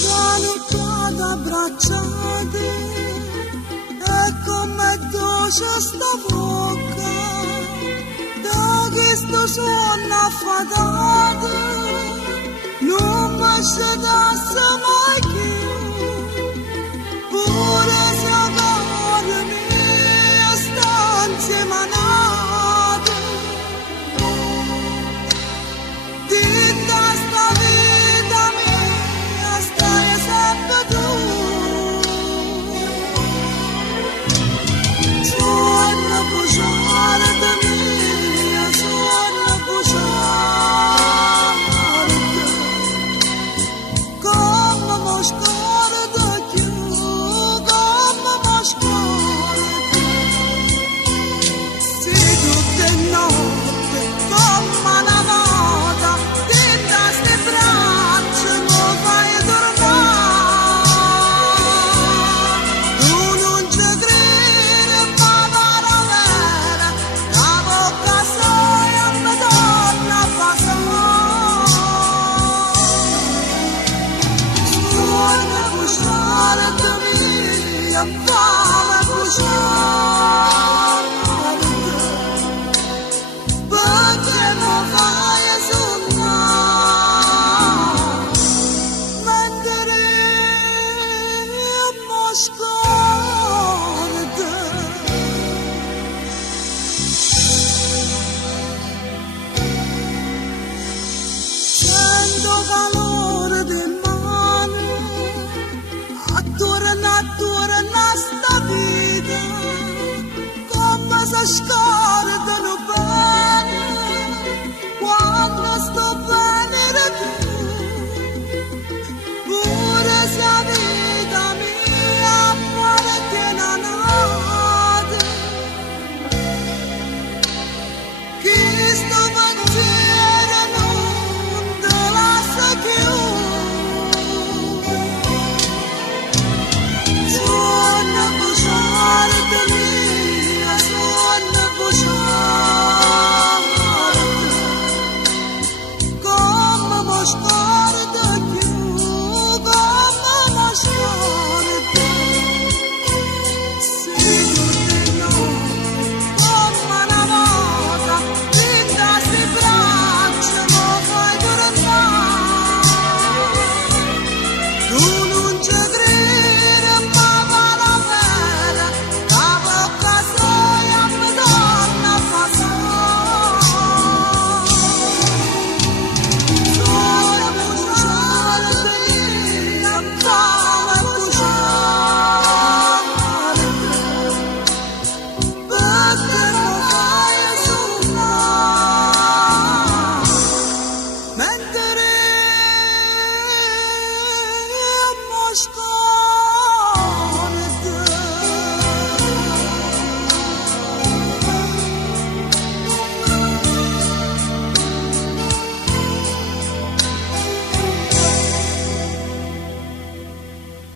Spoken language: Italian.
Strano quando abbracciate e come dolce sta bocca da questo suono affadato non mi scedasse mai più pure se cuore mio sta insieme a nate di sta vita mia stai sempre tu suona bugiare da mia suona bugiare come mo scorda più come mo scorda se tutte notte come una nota ti da ste braccia non fai tornare tu non ci credi ma pare vera la bocca soia mi torna a passare suona bugiare da mia fame bugiare perché non fai suonare mentre mo scorda sento calore di mano attorno a sta vita come si scordano